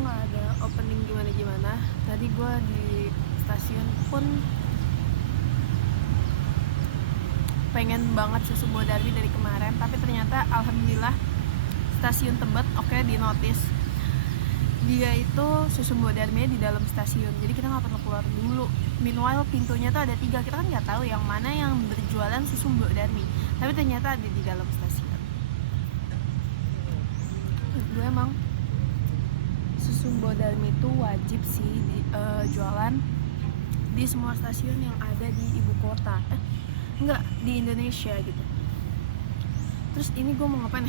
nggak ada opening gimana-gimana. Tadi gue di stasiun pun pengen banget susu buah Darmi dari kemarin, tapi ternyata alhamdulillah stasiun Tebet oke di notice dia itu susu buah Darmi di dalam stasiun, jadi kita nggak perlu keluar dulu. Meanwhile pintunya tuh ada 3, kita kan nggak tahu yang mana yang berjualan susu buah Darmi, tapi ternyata ada di dalam stasiun. Gue emang susu buah Darmi itu wajib sih jualan di semua stasiun yang ada di ibu kota, enggak, di Indonesia gitu. Terus ini gue mau ngapain?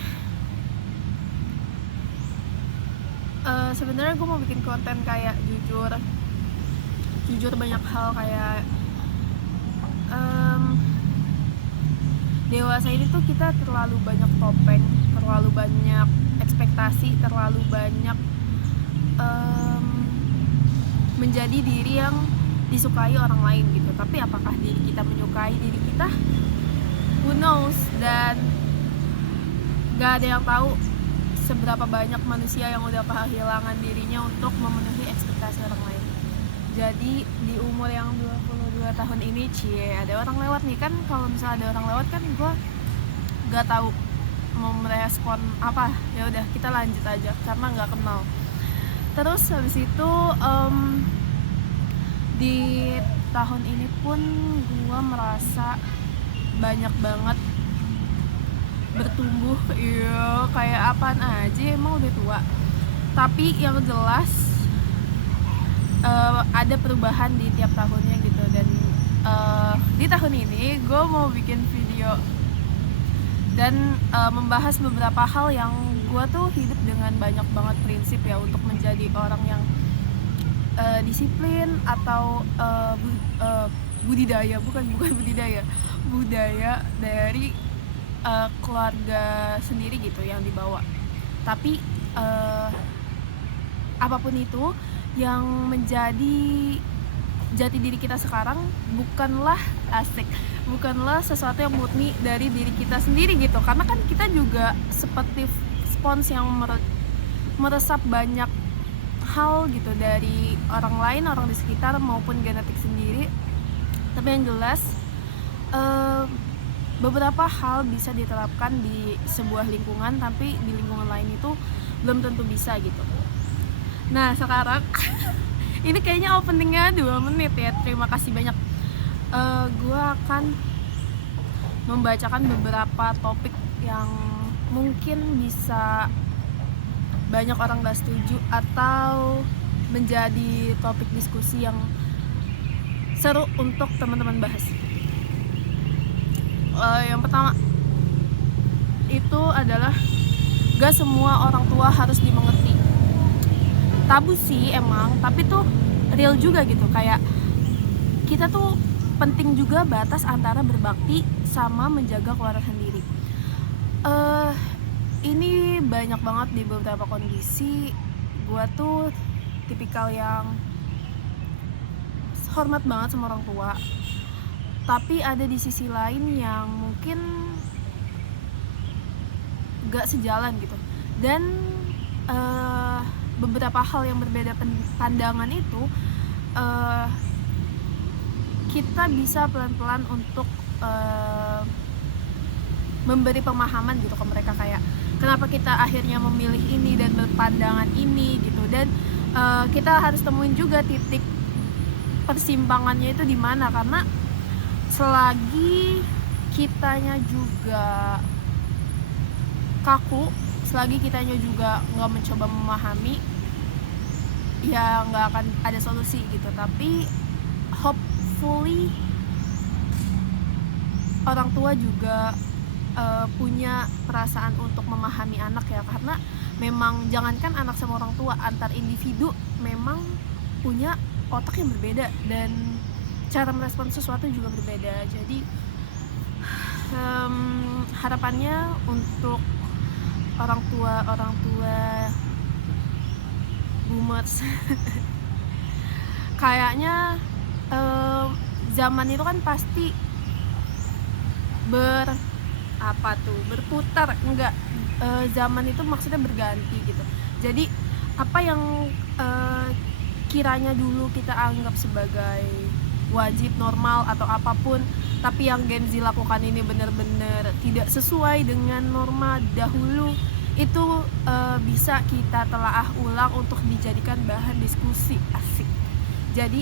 Sebenarnya gue mau bikin konten kayak jujur banyak hal kayak dewasa ini tuh kita terlalu banyak topeng, terlalu banyak ekspektasi, terlalu banyak menjadi diri yang disukai orang lain gitu. Tapi apakah diri kita menyukai diri kita? Who knows? Dan gak ada yang tahu seberapa banyak manusia yang udah kehilangan dirinya untuk memenuhi ekspektasi orang lain. Jadi di umur yang 22 tahun ini, ada orang lewat nih kan. Kalau misalnya ada orang lewat kan gue gak tahu mau merespon apa. Ya udah kita lanjut aja karena nggak kenal. Terus habis itu di tahun ini pun gue merasa banyak banget bertumbuh. Iya, kayak apaan aja, emang udah tua. Tapi yang jelas ada perubahan di tiap tahunnya gitu. Dan di tahun ini gue mau bikin video dan membahas beberapa hal yang gue tuh hidup dengan banyak banget prinsip ya, untuk menjadi orang yang disiplin atau budidaya budaya dari keluarga sendiri gitu yang dibawa. Tapi apapun itu yang menjadi jati diri kita sekarang bukanlah sesuatu yang murni dari diri kita sendiri gitu. Karena kan kita juga seperti spons yang meresap banyak hal gitu dari orang lain, orang di sekitar maupun genetik sendiri. Tapi yang jelas beberapa hal bisa diterapkan di sebuah lingkungan, tapi di lingkungan lain itu belum tentu bisa gitu. Nah sekarang ini kayaknya openingnya 2 menit ya. Terima kasih banyak. Gue akan membacakan beberapa topik yang mungkin bisa banyak orang gak setuju atau menjadi topik diskusi yang seru untuk teman-teman bahas. Yang pertama itu adalah gak semua orang tua harus dimengerti. Tabu sih emang, tapi tuh real juga gitu. Kayak kita tuh penting juga batas antara berbakti sama menjaga keluarga sendiri. Ini banyak banget di beberapa kondisi. Gue tuh tipikal yang hormat banget sama orang tua, tapi ada di sisi lain yang mungkin gak sejalan gitu. Dan beberapa hal yang berbeda pandangan itu kita bisa pelan-pelan untuk memberi pemahaman gitu ke mereka, kayak kenapa kita akhirnya memilih ini dan berpandangan ini gitu. Dan kita harus temuin juga titik persimpangannya itu di mana, karena selagi kitanya juga kaku, selagi kitanya juga nggak mencoba memahami, ya nggak akan ada solusi gitu. Tapi hopefully orang tua juga punya perasaan untuk memahami anak ya, karena memang jangankan anak sama orang tua, antar individu memang punya otak yang berbeda dan cara merespon sesuatu juga berbeda. Jadi harapannya untuk orang tua boomers kayaknya zaman itu kan pasti berputar, enggak, zaman itu maksudnya berganti gitu. Jadi apa yang kiranya dulu kita anggap sebagai wajib, normal atau apapun, tapi yang Gen Z lakukan ini benar-benar tidak sesuai dengan norma dahulu, itu bisa kita telaah ulang untuk dijadikan bahan diskusi. Asik. Jadi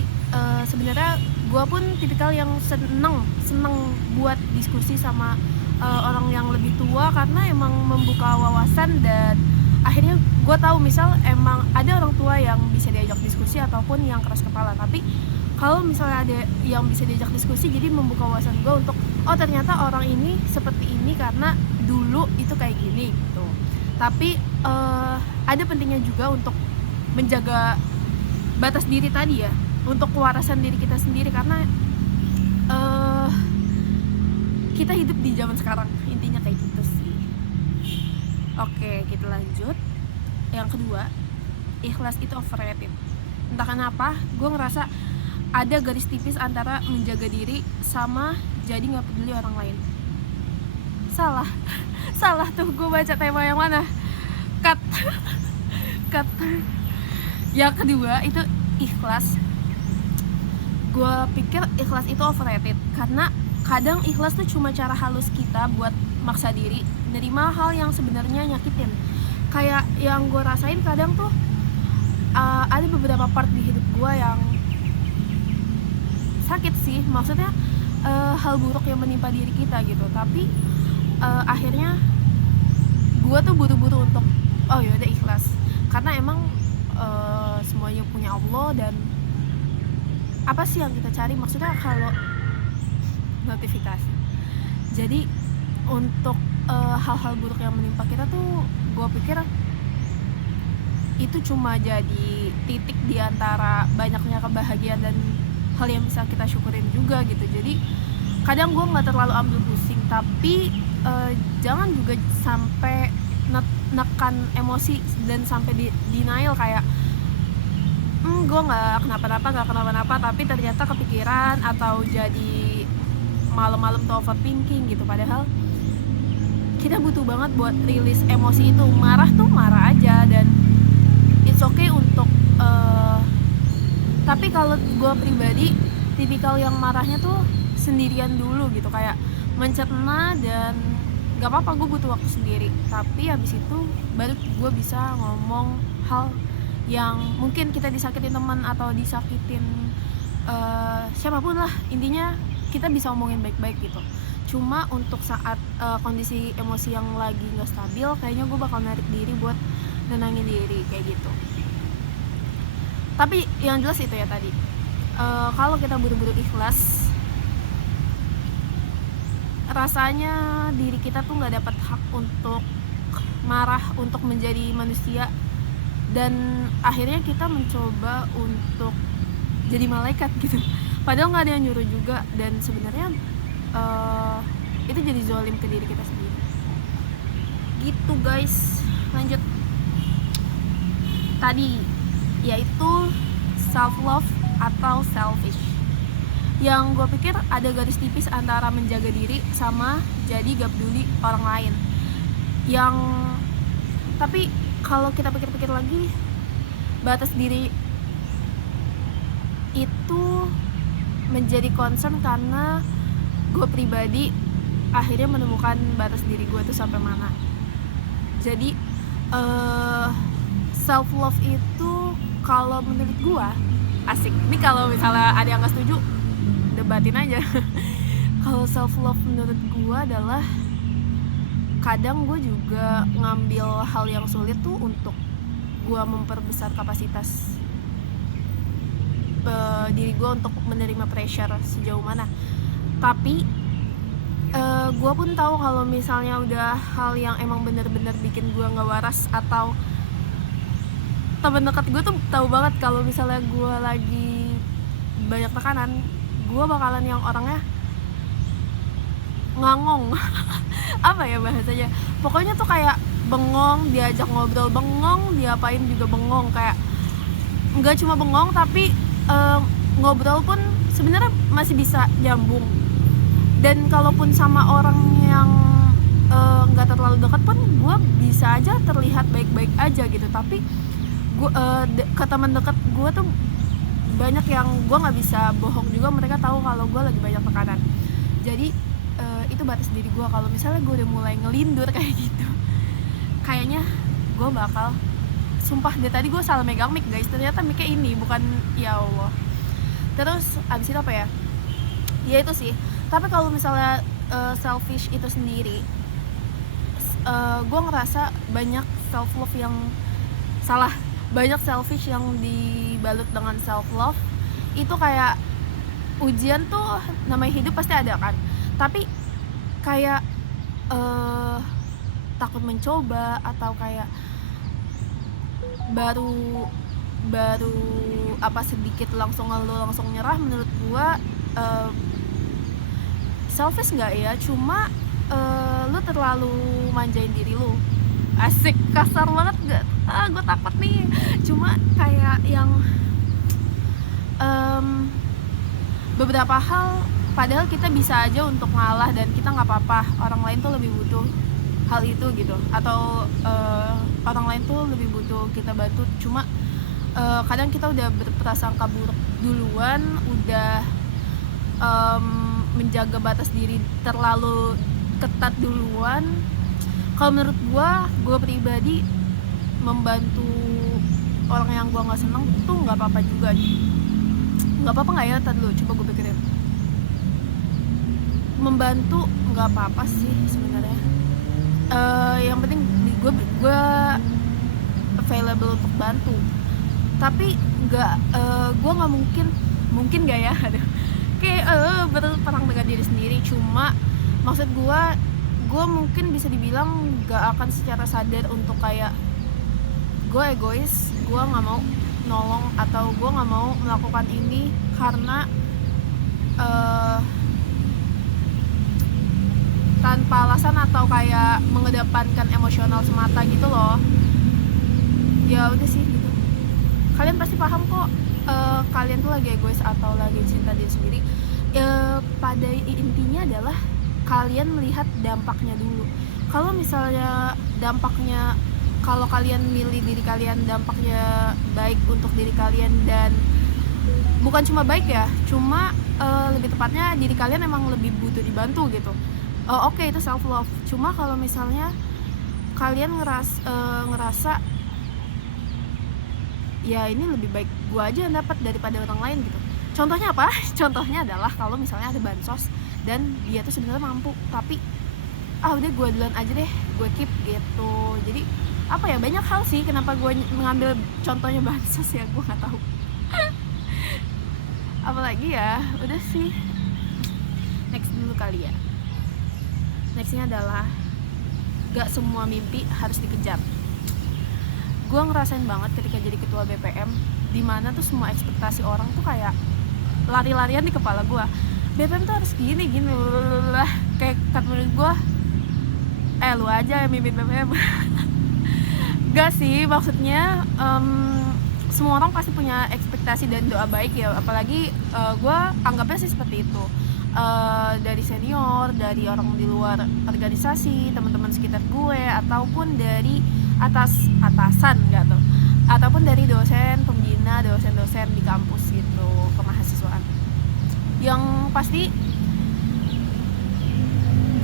sebenarnya gue pun tipikal yang seneng buat diskusi sama orang yang lebih tua, karena emang membuka wawasan, dan akhirnya gue tahu misal emang ada orang tua yang bisa diajak diskusi ataupun yang keras kepala, tapi kalau misalnya ada yang bisa diajak diskusi, jadi membuka wawasan gue untuk oh ternyata orang ini seperti ini karena dulu itu kayak gini gitu. Tapi ada pentingnya juga untuk menjaga batas diri tadi ya, untuk kewarasan diri kita sendiri, karena kita hidup di zaman sekarang, intinya kayak gitu sih. Oke, kita lanjut. Yang kedua, ikhlas itu overrated. Entah kenapa gue ngerasa ada garis tipis antara menjaga diri sama jadi gak peduli orang lain. Salah tuh, gue baca tema yang mana? Cut. Yang kedua itu ikhlas. Gue pikir ikhlas itu overrated, karena kadang ikhlas tuh cuma cara halus kita buat maksa diri nerima hal yang sebenarnya nyakitin. Kayak yang gue rasain kadang tuh ada beberapa part di hidup gue yang sakit sih, maksudnya hal buruk yang menimpa diri kita gitu, tapi akhirnya gue tuh buru-buru untuk oh yaudah ikhlas, karena emang semuanya punya Allah, dan apa sih yang kita cari, maksudnya kalau notifikasi. Jadi untuk hal-hal buruk yang menimpa kita tuh gue pikir itu cuma jadi titik di antara banyaknya kebahagiaan dan hal yang bisa kita syukurin juga gitu. Jadi kadang gue nggak terlalu ambil pusing, tapi jangan juga sampai nekan emosi dan sampai denial kayak gue nggak kenapa-napa, tapi ternyata kepikiran atau jadi malam-malam tuh overthinking gitu. Padahal kita butuh banget buat rilis emosi itu. Marah tuh marah aja, dan it's okay untuk tapi kalau gue pribadi tipikal yang marahnya tuh sendirian dulu gitu, kayak mencerna, dan gak apa-apa gue butuh waktu sendiri, tapi habis itu baru gue bisa ngomong hal yang mungkin kita disakitin teman atau disakitin siapapun lah, intinya kita bisa omongin baik-baik gitu. Cuma untuk saat kondisi emosi yang lagi gak stabil, kayaknya gue bakal narik diri buat nenangin diri kayak gitu. Tapi yang jelas itu ya tadi, kalau kita buru-buru ikhlas, rasanya diri kita tuh nggak dapat hak untuk marah, untuk menjadi manusia, dan akhirnya kita mencoba untuk jadi malaikat gitu. Padahal nggak ada yang nyuruh juga, dan sebenarnya itu jadi zolim ke diri kita sendiri. Gitu guys, lanjut. Tadi yaitu self love atau selfish. Yang gue pikir ada garis tipis antara menjaga diri sama jadi gak peduli orang lain. Tapi kalau kita pikir-pikir lagi, batas diri itu menjadi concern karena gue pribadi akhirnya menemukan batas diri gue itu sampai mana. Jadi self love itu kalau menurut gue asik. Ini kalau misalnya ada yang gak setuju, debatin aja. Kalau self love menurut gue adalah kadang gue juga ngambil hal yang sulit tuh untuk gue memperbesar kapasitas diri gue untuk menerima pressure sejauh mana. Tapi gue pun tahu kalau misalnya udah hal yang emang bener-bener bikin gue nggak waras, atau temen dekat gue tuh tahu banget kalau misalnya gue lagi banyak tekanan, gue bakalan yang orangnya ngangong. Apa ya bahasanya, pokoknya tuh kayak bengong, diajak ngobrol bengong, diapain juga bengong, kayak nggak cuma bengong tapi ngobrol pun sebenarnya masih bisa nyambung. Dan kalaupun sama orang yang nggak terlalu dekat pun gue bisa aja terlihat baik-baik aja gitu, tapi ke teman dekat gue tuh banyak yang gue nggak bisa bohong juga, mereka tahu kalau gue lagi banyak tekanan. Jadi itu batas diri gue. Kalau misalnya gue udah mulai ngelindur kayak gitu, kayaknya gue bakal, sumpah dari tadi gue salah megang mic guys, ternyata micnya ini bukan, ya Allah. Terus abis itu apa ya, ya itu sih. Tapi kalau misalnya selfish itu sendiri, gue ngerasa banyak self love yang salah, banyak selfish yang dibalut dengan self love. Itu kayak ujian tuh, namanya hidup pasti ada kan, tapi kayak takut mencoba atau kayak baru apa sedikit langsung ngeluh, langsung nyerah. Menurut gue selfish nggak ya, cuma lu terlalu manjain diri lu. Asik, kasar banget gak? Gue takut nih. Cuma kayak yang beberapa hal padahal kita bisa aja untuk ngalah dan kita nggak apa-apa, orang lain tuh lebih butuh hal itu gitu, atau orang lain tuh lebih butuh kita bantu. Cuma kadang kita udah berprasangka buruk duluan, udah menjaga batas diri terlalu ketat duluan. Kalau menurut gue pribadi, membantu orang yang gue nggak seneng tuh nggak apa-apa juga. Nggak apa-apa nggak ya? Tadi dulu, coba gue pikirin. Membantu nggak apa-apa sih sebenarnya. Yang penting gue available untuk bantu. Tapi gue nggak mungkin nggak ya? Kayak berperang dengan diri sendiri. Cuma maksud gue mungkin bisa dibilang nggak akan secara sadar untuk kayak gue egois, gue nggak mau nolong atau gue nggak mau melakukan ini karena tanpa alasan atau kayak mengedepankan emosional semata gitu loh. Ya udah sih gitu. Kalian pasti paham kok, kalian tuh lagi egois atau lagi cinta diri sendiri. Pada intinya adalah kalian melihat dampaknya dulu. Kalau misalnya dampaknya, kalau kalian milih diri kalian dampaknya baik untuk diri kalian, dan bukan cuma baik ya, cuma lebih tepatnya diri kalian emang lebih butuh dibantu gitu, oke, itu self love. Cuma kalau misalnya kalian ngerasa ya ini lebih baik gue aja yang dapat daripada orang lain gitu. Contohnya apa? Contohnya adalah kalau misalnya ada bansos dan dia tuh sebenarnya mampu, tapi udah gue duluan aja deh, gue keep gitu. Jadi apa ya, banyak hal sih kenapa gue mengambil contohnya bansos ya, gue nggak tahu. Apalagi ya, udah sih. Next dulu kali ya. Nextnya adalah gak semua mimpi harus dikejar. Gue ngerasain banget ketika jadi ketua BPM, dimana tuh semua ekspektasi orang tuh kayak lari-larian di kepala gue. BPM tuh harus gini lah, kayak kata menurut gue, lu aja yang mimpin BPM. Gak sih, maksudnya semua orang pasti punya ekspektasi dan doa baik ya, apalagi gue anggapnya sih seperti itu. Dari senior, dari orang di luar organisasi, teman-teman sekitar gue, ataupun dari atasan nggak tuh, ataupun dari dosen pembina, dosen-dosen di kampus gitu, kemahasiswaan. Yang pasti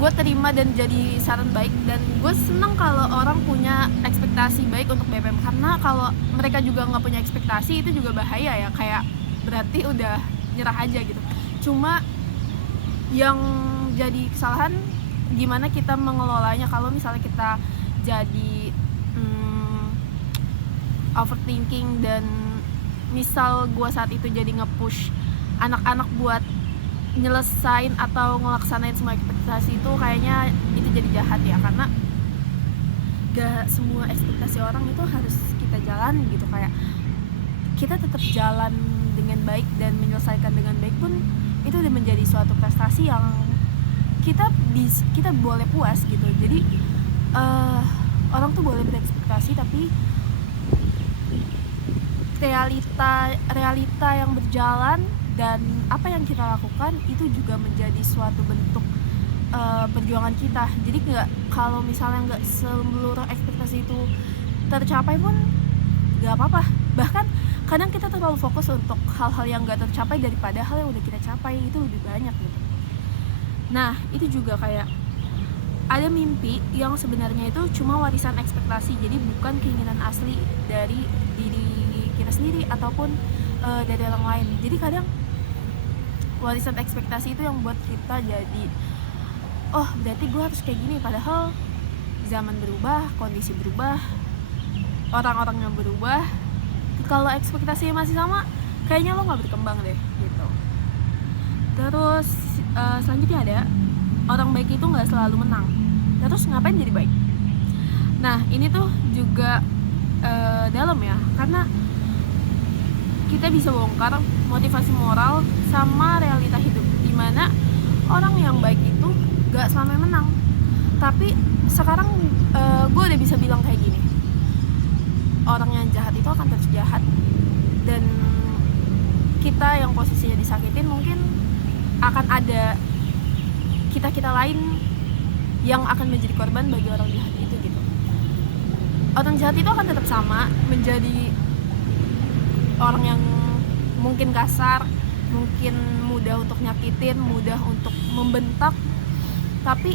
gue terima dan jadi saran baik, dan gue seneng kalau orang punya ekspektasi baik untuk BPM, karena kalau mereka juga nggak punya ekspektasi itu juga bahaya ya, kayak berarti udah nyerah aja gitu. Cuma yang jadi kesalahan gimana kita mengelolanya. Kalau misalnya kita jadi overthinking, dan misal gue saat itu jadi nge-push anak-anak buat nyelesain atau ngelaksanain semua ekspektasi itu, kayaknya itu jadi jahat ya, karena gak semua ekspektasi orang itu harus kita jalan gitu. Kayak kita tetap jalan dengan baik dan menyelesaikan dengan baik pun itu udah menjadi suatu prestasi yang kita boleh puas gitu. Jadi orang tuh boleh berekspektasi, tapi realita yang berjalan dan apa yang kita lakukan itu juga menjadi suatu bentuk perjuangan kita. Jadi nggak, kalau misalnya nggak seluruh ekspektasi itu tercapai pun gak apa-apa. Bahkan kadang kita terlalu fokus untuk hal-hal yang gak tercapai daripada hal yang udah kita capai, itu lebih banyak gitu. Nah itu juga kayak ada mimpi yang sebenarnya itu cuma warisan ekspektasi, jadi bukan keinginan asli dari diri kita sendiri ataupun dari orang lain. Jadi kadang warisan ekspektasi itu yang buat kita jadi, oh berarti gue harus kayak gini, padahal zaman berubah, kondisi berubah, orang-orangnya berubah. Kalau ekspektasinya masih sama, kayaknya lo gak berkembang deh gitu. Terus selanjutnya ada orang baik itu gak selalu menang. Terus ngapain jadi baik? Nah ini tuh juga dalam ya, karena kita bisa bongkar motivasi moral sama realita hidup, dimana orang yang baik itu gak selamanya menang. Tapi sekarang gue udah bisa bilang kayak gini, orang yang jahat itu akan terus jahat, dan kita yang posisinya disakitin mungkin akan ada kita lain yang akan menjadi korban bagi orang jahat itu gitu. Orang jahat itu akan tetap sama, menjadi orang yang mungkin kasar, mungkin mudah untuk nyakitin, mudah untuk membentak. Tapi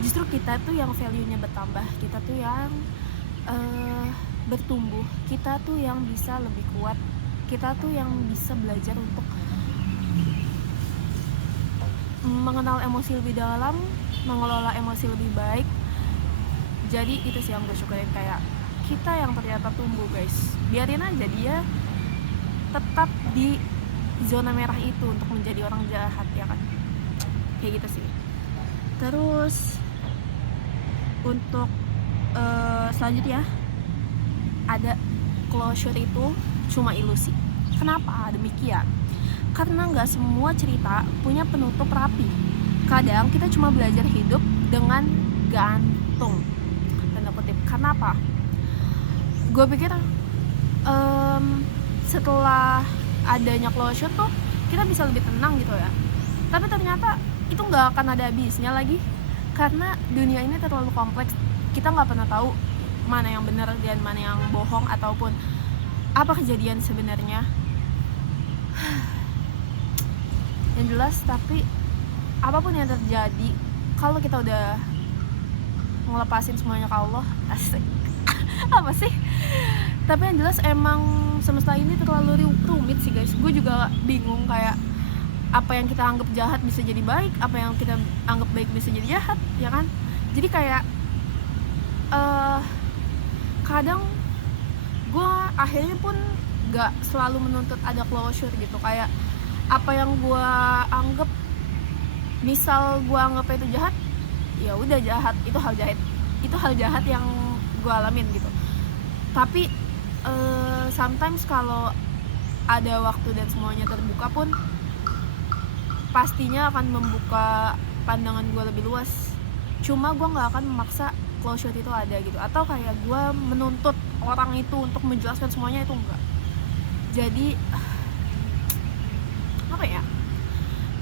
justru kita tuh yang value-nya bertambah, kita tuh yang bertumbuh, kita tuh yang bisa lebih kuat, kita tuh yang bisa belajar untuk mengenal emosi lebih dalam, mengelola emosi lebih baik. Jadi itu sih yang gue syukurin, kayak kita yang ternyata tumbuh guys. Biarin aja dia tetap di zona merah itu untuk menjadi orang jahat, ya kan, kayak gitu sih. Terus untuk selanjutnya ada closure itu cuma ilusi. Kenapa demikian? Karena nggak semua cerita punya penutup rapi. Kadang kita cuma belajar hidup dengan gantung, tanda kutip. Kenapa? Gue pikir setelah adanya closure tuh kita bisa lebih tenang gitu ya. Tapi ternyata itu nggak akan ada habisnya lagi, karena dunia ini terlalu kompleks. Kita nggak pernah tahu mana yang benar dan mana yang bohong, ataupun apa kejadian sebenarnya. Yang jelas, tapi apapun yang terjadi, kalau kita udah ngelepasin semuanya ke Allah, asik. Apa sih? Tapi yang jelas emang semesta ini terlalu rumit sih guys. Gue juga bingung, kayak apa yang kita anggap jahat bisa jadi baik, apa yang kita anggap baik bisa jadi jahat, ya kan? Jadi kayak kadang gue akhirnya pun gak selalu menuntut ada closure gitu. Kayak apa yang gue anggap, misal gue anggap itu jahat, ya udah jahat, itu hal jahat yang gue alamin gitu. Tapi sometimes kalau ada waktu dan semuanya terbuka pun, pastinya akan membuka pandangan gue lebih luas. Cuma gue gak akan memaksa closure itu ada gitu, atau kayak gue menuntut orang itu untuk menjelaskan semuanya, itu enggak. Jadi apa ya,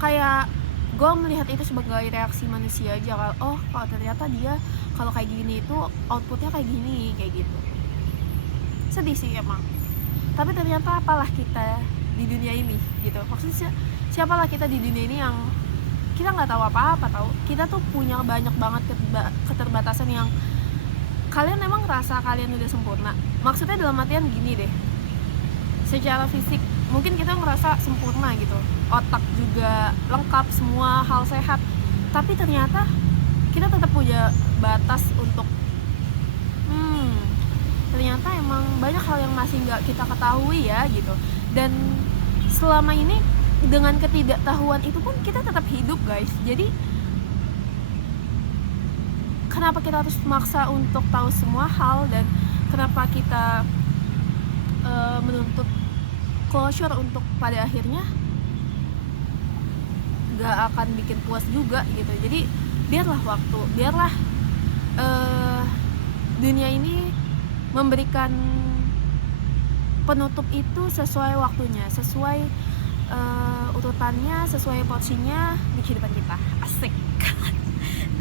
kayak gue melihat itu sebagai reaksi manusia aja. Kalau ternyata dia kalau kayak gini itu outputnya kayak gini, kayak gitu. Sedih sih emang, tapi ternyata apalah kita di dunia ini gitu. Maksudnya siapalah kita di dunia ini yang kita nggak tahu apa-apa, tahu. Kita tuh punya banyak banget keterbatasan yang kalian emang ngerasa kalian udah sempurna. Maksudnya dalam artian gini deh, secara fisik mungkin kita ngerasa sempurna gitu, otak juga lengkap, semua hal sehat, tapi ternyata kita tetap punya batas untuk ternyata emang banyak hal yang masih nggak kita ketahui ya gitu. Dan selama ini dengan ketidaktahuan itu pun kita tetap hidup guys. Jadi kenapa kita harus maksa untuk tahu semua hal, dan kenapa kita menuntut closure untuk pada akhirnya gak akan bikin puas juga gitu. Jadi biarlah waktu, biarlah dunia ini memberikan penutup itu sesuai waktunya, sesuai urutannya, sesuai porsinya di kehidupan kita. Asik.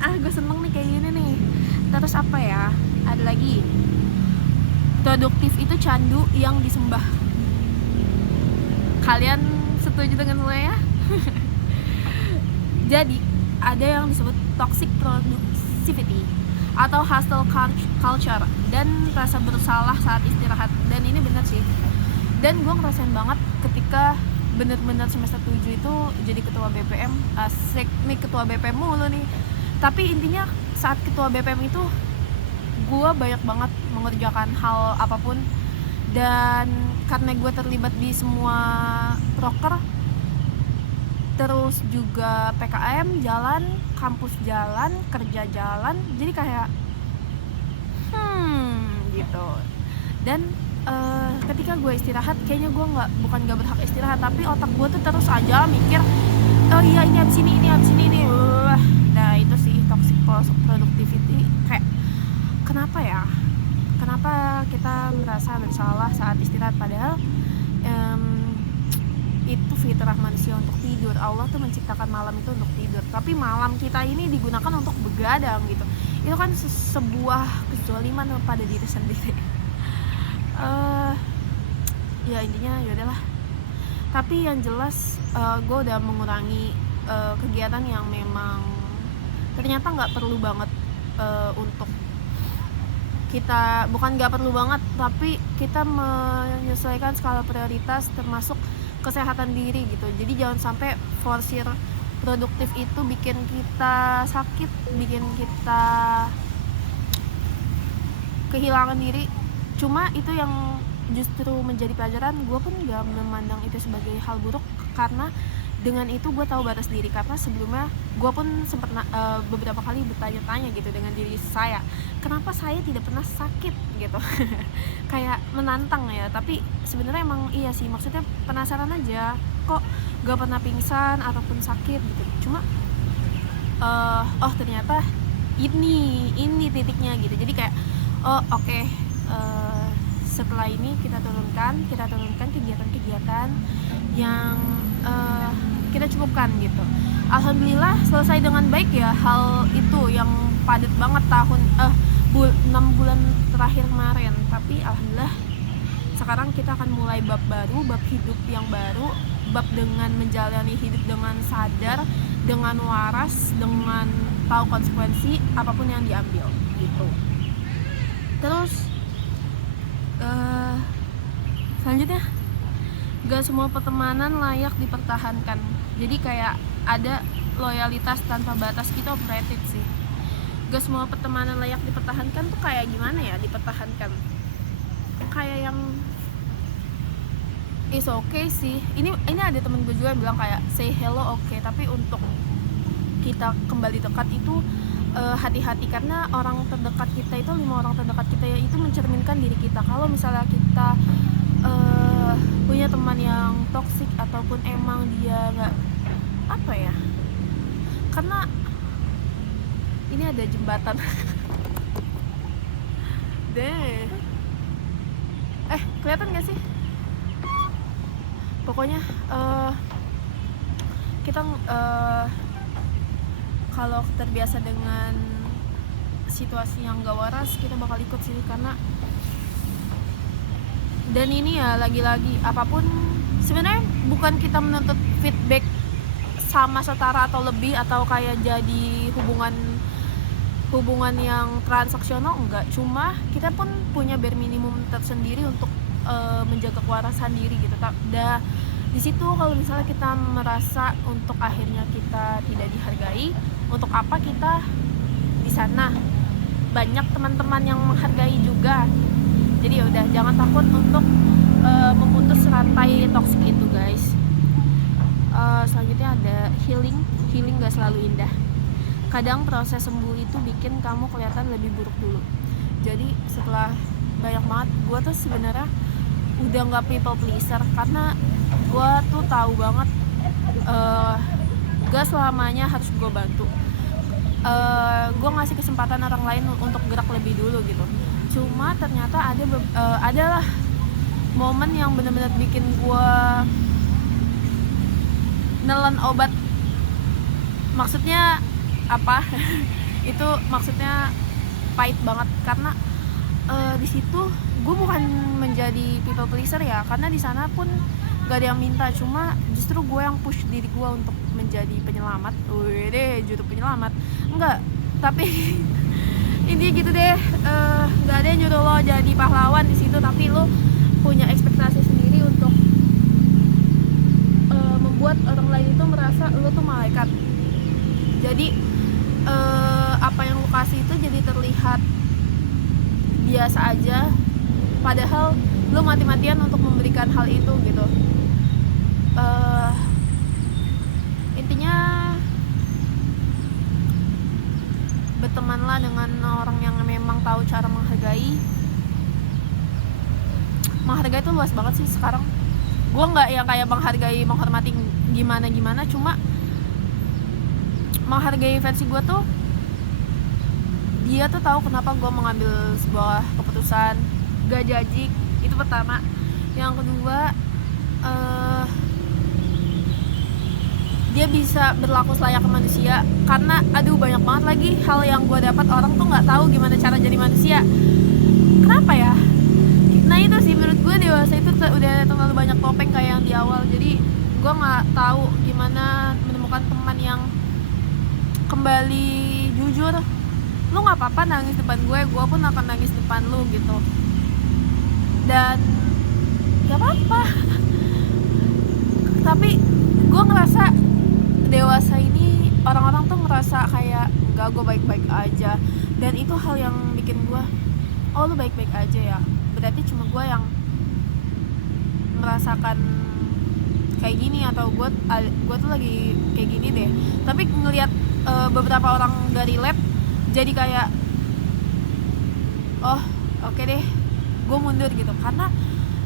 gue seneng nih kayak gini nih. Terus apa ya, ada lagi, produktif itu candu yang disembah. Kalian setuju dengan saya? Jadi ada yang disebut toxic productivity atau hustle culture dan rasa bersalah saat istirahat. Dan ini benar sih, dan gue ngerasain banget ketika bener-bener semester 7 itu jadi ketua BPM. Asik nih, ketua BPM mulu nih. Tapi intinya saat ketua BPM itu gue banyak banget mengerjakan hal apapun, dan karena gue terlibat di semua proker, terus juga PKM jalan, kampus jalan, kerja jalan, jadi kayak gitu. Dan ketika gue istirahat, kayaknya gue bukan gak berhak istirahat, tapi otak gue tuh terus aja mikir, oh iya ini abis ini nah itu sih toxic productivity. Kayak kenapa ya, kenapa kita merasa bersalah saat istirahat, padahal itu fitrah manusia untuk tidur. Allah tuh menciptakan malam itu untuk tidur, tapi malam kita ini digunakan untuk begadang gitu. Itu kan sebuah kezaliman pada diri sendiri. Ya intinya yaudahlah. Tapi yang jelas gue udah mengurangi kegiatan yang memang ternyata nggak perlu banget untuk kita, bukan nggak perlu banget, tapi kita menyesuaikan skala prioritas termasuk kesehatan diri gitu. Jadi jangan sampai forsir produktif itu bikin kita sakit, bikin kita kehilangan diri. Cuma itu yang justru menjadi pelajaran. Gue pun gak memandang itu sebagai hal buruk, karena dengan itu gue tahu batas diri. Karena sebelumnya gue pun sempat beberapa kali bertanya-tanya gitu dengan diri saya, kenapa saya tidak pernah sakit gitu. Kayak menantang ya, tapi sebenarnya emang iya sih, maksudnya penasaran aja, kok gak pernah pingsan ataupun sakit gitu. Cuma oh ternyata ini titiknya gitu. Jadi kayak oke, setelah ini kita turunkan kegiatan-kegiatan yang kita cukupkan gitu. Alhamdulillah selesai dengan baik ya hal itu yang padat banget 6 bulan terakhir kemarin. Tapi alhamdulillah sekarang kita akan mulai bab baru, bab hidup yang baru, bab dengan menjalani hidup dengan sadar, dengan waras, dengan tahu konsekuensi apapun yang diambil gitu. Terus selanjutnya, gak semua pertemanan layak dipertahankan. Jadi kayak ada loyalitas tanpa batas gitu, overrated sih. Gak semua pertemanan layak dipertahankan tuh kayak gimana ya dipertahankan? Kayak yang is okay sih. Ini ada temen gue juga yang bilang kayak say hello okay, tapi untuk kita kembali dekat itu hati-hati, karena orang terdekat kita itu, 5 orang terdekat kita ya, itu mencerminkan diri kita. Kalau misalnya kita punya teman yang toksik ataupun emang dia nggak apa ya, karena ini ada jembatan deh, kelihatan nggak sih? Pokoknya kita kalau terbiasa dengan situasi yang gak waras, kita bakal ikut sih. Karena dan ini ya lagi-lagi apapun, sebenarnya bukan kita menuntut feedback sama setara atau lebih, atau kayak jadi hubungan yang transaksional, enggak. Cuma kita pun punya bare minimum tersendiri untuk menjaga kewarasan diri gitu. Dan di situ kalau misalnya kita merasa untuk akhirnya kita tidak dihargai, untuk apa kita di sana? Banyak teman-teman yang menghargai juga. Jadi ya udah, jangan takut untuk memutus rantai toksik itu, guys. Selanjutnya ada healing gak selalu indah. Kadang proses sembuh itu bikin kamu kelihatan lebih buruk dulu. Jadi setelah banyak banget, gue tuh sebenarnya udah nggak people pleaser, karena gue tuh tahu banget gak selamanya harus gue bantu. Gue ngasih kesempatan orang lain untuk gerak lebih dulu gitu. Cuma ternyata adalah momen yang benar-benar bikin gue nelen obat. Maksudnya apa? Itu maksudnya pahit banget karena di situ gue bukan menjadi people pleaser ya, karena di sana pun gak ada yang minta, cuma justru gue yang push diri gue untuk menjadi penyelamat. Wede, juru penyelamat enggak, tapi intinya gitu deh. Gak ada yang nyuruh lo jadi pahlawan di situ, tapi lo punya ekspektasi sendiri untuk membuat orang lain itu merasa lo tuh malaikat. Jadi apa yang lo kasih itu jadi terlihat biasa aja, padahal lo mati-matian untuk memberikan hal itu gitu. Intinya bertemanlah dengan orang yang memang tahu cara menghargai. Menghargai itu luas banget sih sekarang. Gue nggak yang kayak menghargai, menghormati gimana, cuma menghargai versi gue tuh dia tuh tahu kenapa gue mengambil sebuah keputusan, gak jajik, itu pertama. Yang kedua, dia bisa berlaku selayaknya manusia, karena aduh banyak banget lagi hal yang gue dapat, orang tuh nggak tahu gimana cara jadi manusia. Kenapa ya? Nah itu sih menurut gue, dewasa itu udah terlalu banyak topeng kayak yang di awal. Jadi gue nggak tahu gimana menemukan teman yang kembali jujur. Lu nggak apa-apa nangis depan gue pun akan nangis depan lu gitu, dan nggak apa-apa. Tapi gue ngerasa dewasa ini orang-orang tuh ngerasa kayak enggak, gue baik-baik aja, dan itu hal yang bikin gue, oh lu baik-baik aja ya, berarti cuma gue yang merasakan kayak gini, atau gue tuh lagi kayak gini deh. Tapi ngelihat beberapa orang gak relate, jadi kayak oh oke deh, gue mundur gitu, karena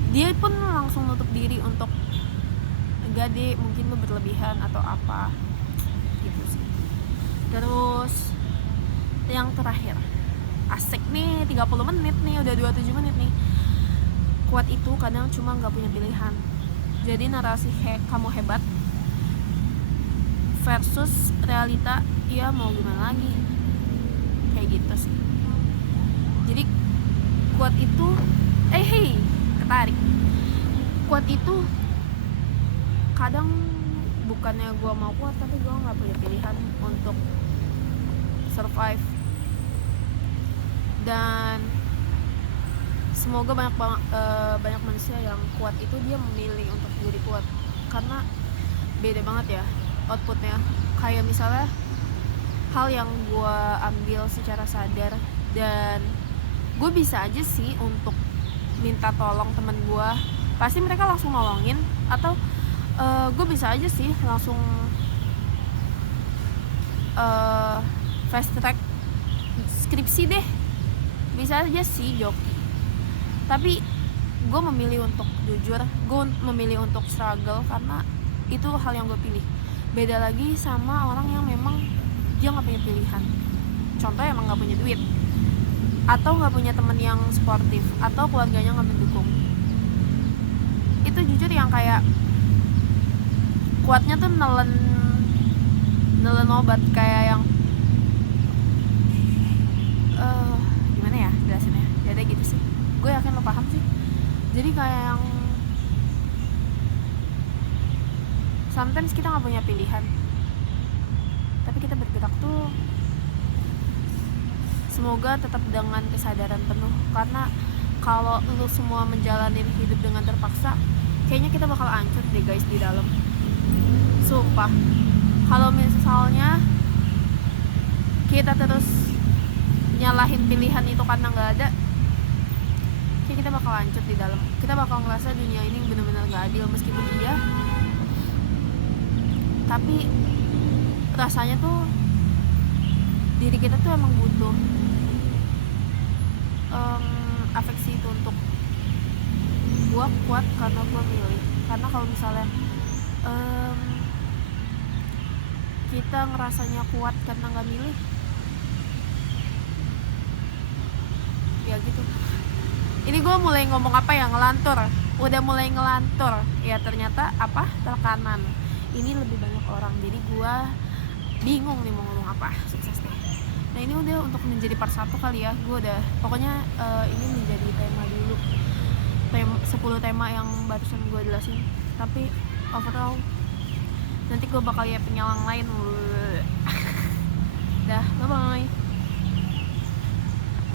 dia pun langsung nutup diri untuk enggak deh, mungkin lu berlebihan atau apa gitu sih. Terus yang terakhir, asik nih, 30 menit nih, udah 27 menit nih. Kuat itu kadang cuma gak punya pilihan. Jadi narasi kamu hebat versus realita, ya mau gimana lagi, kayak gitu sih. Jadi kuat itu ketarik. Kuat itu kadang bukannya gue mau kuat, tapi gue nggak punya pilihan untuk survive. Dan semoga banyak manusia yang kuat itu dia memilih untuk jadi kuat, karena beda banget ya outputnya. Kayak misalnya hal yang gue ambil secara sadar, dan gue bisa aja sih untuk minta tolong temen gue, pasti mereka langsung nolongin, atau gue bisa aja sih langsung fast track skripsi deh, bisa aja sih joki. Tapi gue memilih untuk jujur, gue memilih untuk struggle, karena itu hal yang gue pilih. Beda lagi sama orang yang memang dia gak punya pilihan, contohnya emang gak punya duit, atau gak punya temen yang sportif, atau keluarganya gak mendukung. Itu jujur yang kayak kuatnya tuh nelen obat, kayak yang gimana ya jelasinnya, jadi gitu sih. Gue yakin lo paham sih. Jadi kayak yang sometimes kita gak punya pilihan, tapi kita bergerak tuh semoga tetap dengan kesadaran penuh. Karena kalau lu semua menjalani hidup dengan terpaksa, kayaknya kita bakal hancur deh guys di dalam. Sumpah, kalau misalnya kita terus nyalahin pilihan itu karena nggak ada, kayak kita bakal hancur di dalam. Kita bakal ngerasa dunia ini benar-benar nggak adil, meskipun iya, tapi rasanya tuh diri kita tuh emang butuh afeksi itu untuk gua kuat karena gua milih. Karena kalau misalnya kita ngerasanya kuat karena nggak milih, ya gitu. Ini gue mulai ngomong apa ya, ngelantur, udah mulai ngelantur ya, ternyata apa, tekanan ini lebih banyak orang, jadi gue bingung nih mau ngomong apa. Sukses deh. Nah ini udah untuk menjadi part 1 kali ya. Gue udah pokoknya ini menjadi tema dulu, 10 tema yang barusan gue jelasin. Tapi overall nanti gue bakal ya penyalang lain. Dah, bye bye.